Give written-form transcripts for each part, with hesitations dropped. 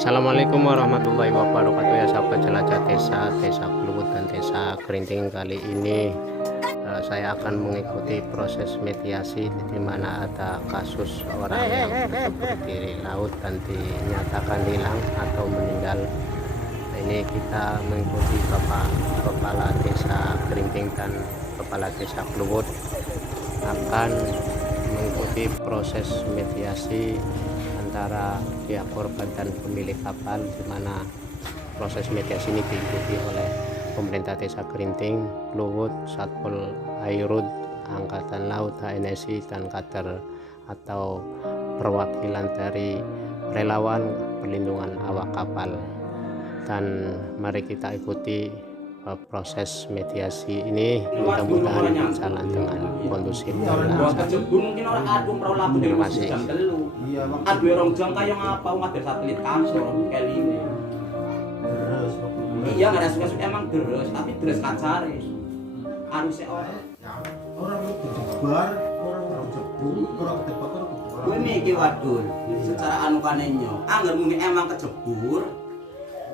Assalamualaikum warahmatullahi wabarakatuh ya sahabat jelajah desa Kluwut dan desa Kerinting. Kali ini saya akan mengikuti proses mediasi di mana ada kasus orang yang tercebur di laut dan dinyatakan hilang atau meninggal. Ini kita mengikuti Bapak Kepala Desa Kerinting dan Kepala Desa Kluwut akan mengikuti proses mediasi antara pihak korban dan pemilik kapal, di mana proses mediasi ini diikuti oleh pemerintah Desa Kerinting, Kluwut, Satpol Airut, Angkatan Laut, HNSI, dan kader atau perwakilan dari relawan perlindungan awak kapal. Dan mari kita ikuti proses mediasi ini, mudah-mudahan berjalan dengan kondusif dan lancar. Terima kasih. Aduh orang jam kayak ngapa ngadir satelit kantor kali ini. Iya nggak ada suka-suka emang deres, tapi deres kacare. Harusnya orang kejebar, orang kejebur, orang ketebak, orang ketebak. gue mikir waduh, secara anu kanenyo, anggar mungkin emang kejebur.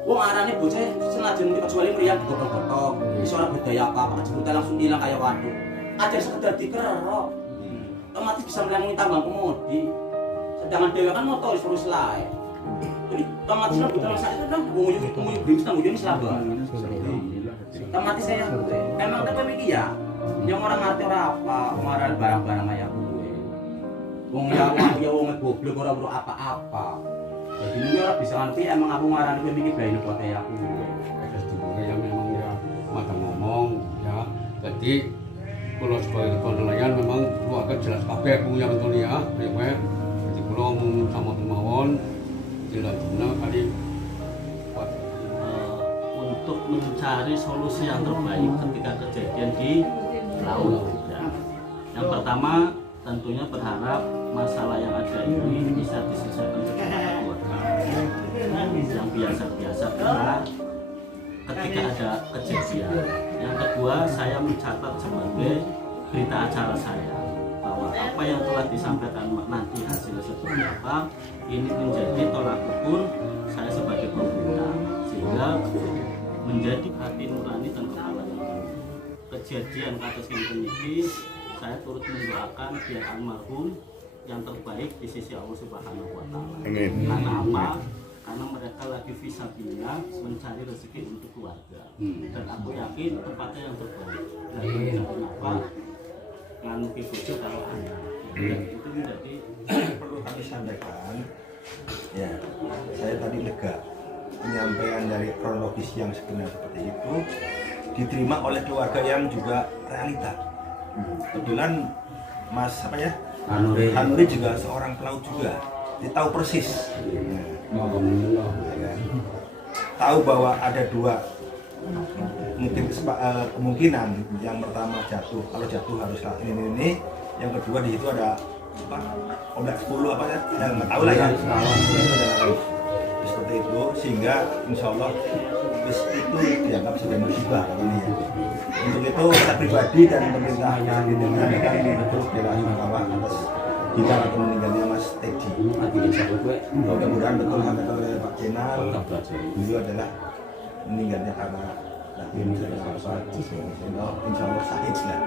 Wong arane bocah senajan muni kecuali mriyang digotong-gotong. Wis ora budaya apa-apa kejebur langsung hilang kayak waduh. Aja sekedar dikerok. Otomatis bisa melangi tambang kemudi. Sedangkan dewa kan motor terus lae. Jadi otomatis lah betul saat itu dong nguyu brims nang nguyu selaba. Otomatis saya emang tapi mikir ya. Yang orang ngerti ora apa, marah barang-barang kayak gue. Wong ya wong goblok ora bro apa-apa. Jadi ini orang bisa ngerti emang aku marah gue mikir bayi buat aku. Ada sebenarnya yang memang ya mata ngomong ya. Jadi kalau sebagai ketua nelayan memang keluarga jelas kabeh aku yang betul ya. Jadi kalau sama kemauan jelas benar kali buat untuk mencari solusi yang terbaik ketika kejadian di laut. Ya. Yang pertama tentunya berharap masalah yang ada ini bisa diselesaikan secara keluarga. Yang biasa-biasa karena ketika ada kejadian. Yang kedua, saya mencatat sebagai berita acara saya bahwa apa yang telah disampaikan nanti hasilnya seperti apa ini menjadi tolak ukur saya sebagai pemerintah, sehingga menjadi hati nurani dan kepala yang tinggi. Kejadian kasus ini saya turut mendoakan biar almarhum yang terbaik di sisi Allah Subhanahu wa Ta'ala. Karena apa? Karena mereka lagi fisabilillah mencari rezeki untuk keluarga. Dan aku yakin tempatnya yang terbaik. Dan kenapa nganuki bojo kalau anak. Dan itu menjadi Perlu kami sampaikan, ya, saya tadi lega penyampaian dari kronologis yang sebenarnya seperti itu diterima oleh keluarga yang juga realita. Kebetulan Mas apa ya? Hanuri juga seorang pelaut juga, dia tahu persis. alhamdulillah Ya, tahu bahwa ada dua mungkin kemungkinan. Yang pertama jatuh, kalau jatuh harus ini. Yang kedua di situ ada apa? Ombak 10 apa ya? Nggak tahu lah ya. Seperti itu sehingga insya Allah bis itu dianggap sebagai musibah ini ya. Untuk itu saya pribadi dan pemerintah yang didengarkan ini betul bela-sungkawa atas hilang atau meninggalnya Mas Teddy. Mudah-mudahan betul sampai oleh Pak Jenal, beliau adalah meninggalnya karena insya Allah sahid lah.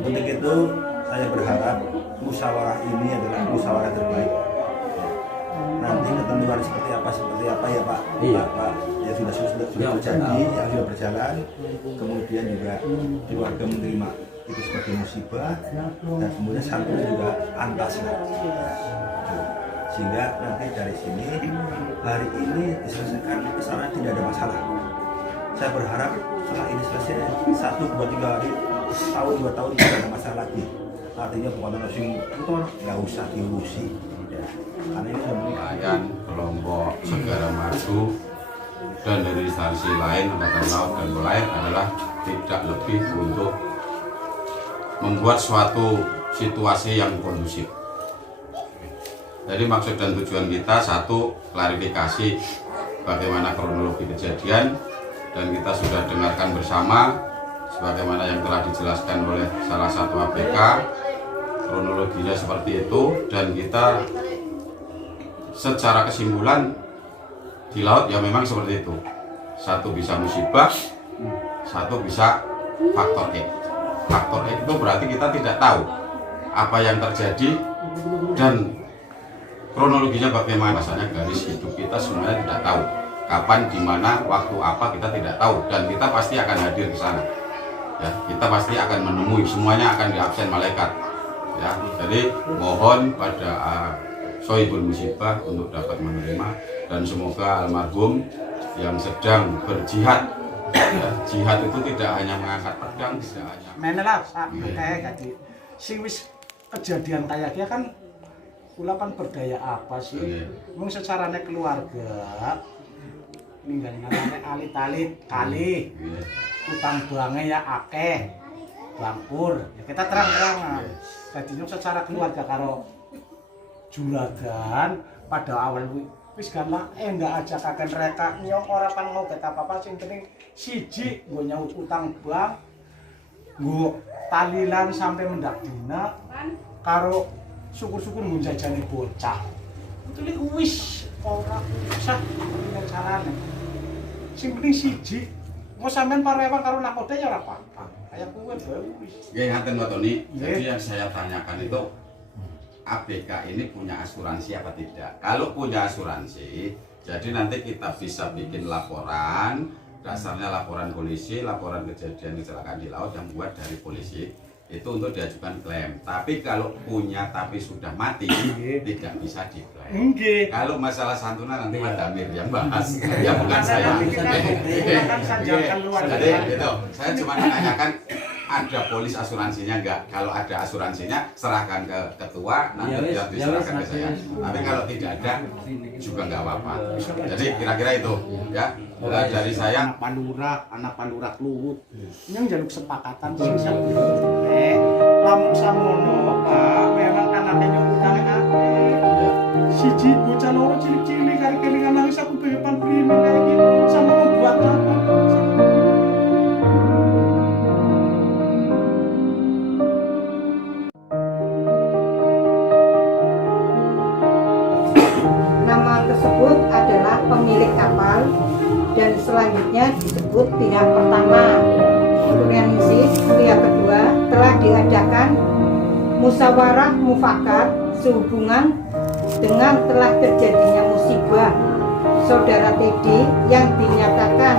Untuk itu saya berharap musyawarah ini adalah musyawarah terbaik. Nanti ketentuan seperti apa ya Pak? Pak ya sudah terjadi, yang sudah berjalan. Kemudian juga keluarga menerima itu sebagai musibah dan kemudian santunan juga antas lah. Sehingga nanti dari sini hari ini diselesaikan kesalahan tidak ada masalah. Saya berharap setelah ini selesai 1, 2, 3 hari, tahun 2 tahun tidak ada masalah lagi. Artinya bukan langsung itu nggak usah diurusi. Ya. Karena ini sudah nelayan, kelompok Segara Maju dan dari instansi lain Angkatan Laut dan lain adalah tidak lebih untuk membuat suatu situasi yang kondusif. Jadi maksud dan tujuan kita satu, klarifikasi bagaimana kronologi kejadian, dan kita sudah dengarkan bersama sebagaimana yang telah dijelaskan oleh salah satu ABK, kronologinya seperti itu, dan kita secara kesimpulan di laut ya memang seperti itu. Satu bisa musibah, satu bisa faktor X. Faktor X itu berarti kita tidak tahu apa yang terjadi dan kronologinya bagaimana. Rasanya garis hidup kita semuanya tidak tahu kapan, di mana, waktu apa kita tidak tahu, dan kita pasti akan hadir ke sana. Ya, kita pasti akan menemui, semuanya akan diabsen malaikat. Ya, jadi mohon pada Sohibul Musibah untuk dapat menerima, dan semoga almarhum yang sedang berjihad, ya, jihad itu tidak hanya mengangkat pedang, tidak hanya menelah kayak tadi sing wis kejadian kayak dia kan kula kan berdaya apa sih mung secara keluarga ninggal ngarane alit-alit kali utang bange ya akeh bangkur ya kita terang-terangan dadi secara keluarga karo juragan pada awal wis kan lah enggak ajakaken mereka nyong ora pan mau bet apa-apa sing penting siji nggo nyaut utang bank nggo talilan sampai mendak dina karo syukur-syukur ngunjajani bocah itu li wis ora usah dengan carane sing penting siji mau sampean parewan karo nakoda ya ora apa-apa kayak kowe wis nggih ngaten Pak Tony. Jadi yang saya tanyakan itu ABK ini punya asuransi apa tidak? Kalau punya asuransi, jadi nanti kita bisa bikin laporan, dasarnya laporan polisi, laporan kejadian kecelakaan di laut yang buat dari polisi, itu untuk diajukan klaim. Tapi kalau punya tapi sudah mati, tidak bisa diklaim. Kalau masalah santunan nanti Mas Damir yang bahas, ya bukan saya. Jadi itu, saya cuma menanyakan ada polis asuransinya enggak? Kalau ada asuransinya serahkan ke ketua, nanti biar diserahkan ke saya. Tapi kalau tidak ada juga enggak apa-apa. Jadi kira-kira itu ya. Dari saya anak pandurak luwut. Yang jaluk sepakatan sing sapi. Lamun samono Pak, memang anaknya nyong utangnya akeh. Siji bocah loro cilik-cilik kali kelingan nangis aku beban primen kayak gitu sama membuat apa? Nama tersebut adalah pemilik kapal dan selanjutnya disebut pihak pertama. Kemudian pihak kedua telah diadakan musyawarah mufakat sehubungan dengan telah terjadinya musibah saudara TD yang dinyatakan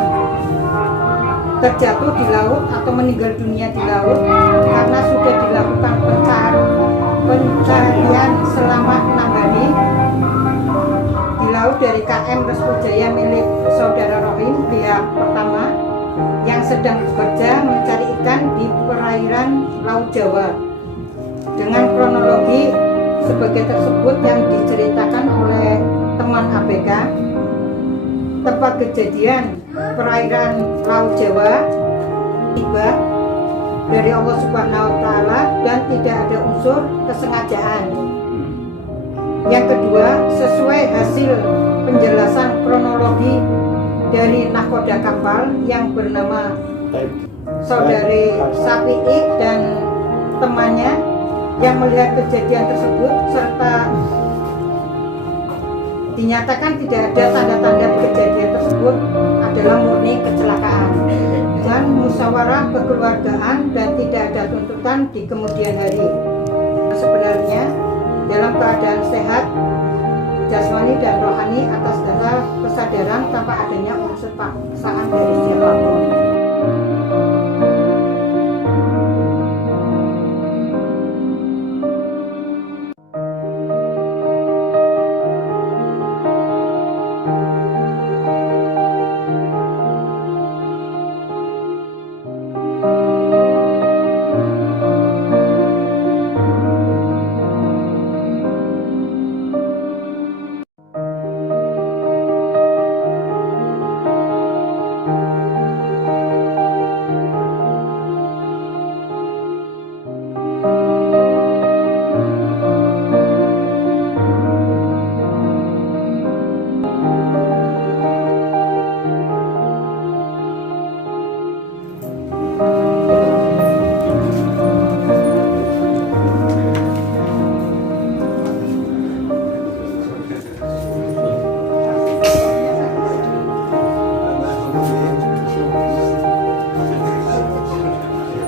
terjatuh di laut atau meninggal dunia di laut karena sudah dilakukan pencarian selama 6 hari di laut dari KM Restu Jaya milik saudara Rohim pihak pertama yang sedang bekerja mencari ikan di perairan Laut Jawa dengan kronologi sebagai tersebut yang diceritakan oleh teman ABK. Tempat kejadian perairan Laut Jawa tiba dari Allah Subhanahu wa Ta'ala dan tidak ada unsur kesengajaan. Yang kedua, sesuai hasil penjelasan kronologi dari nahkoda kapal yang bernama saudari Safi'i dan temannya yang melihat kejadian tersebut serta dinyatakan tidak ada tanda-tanda kejadian tersebut adalah murni kecelakaan dengan musyawarah kekeluargaan dan tidak ada tuntutan di kemudian hari. Sebenarnya dalam keadaan sehat jasmani dan rohani atas dasar kesadaran tanpa adanya unsur paksaan dari siapapun.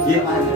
Iya, Pak.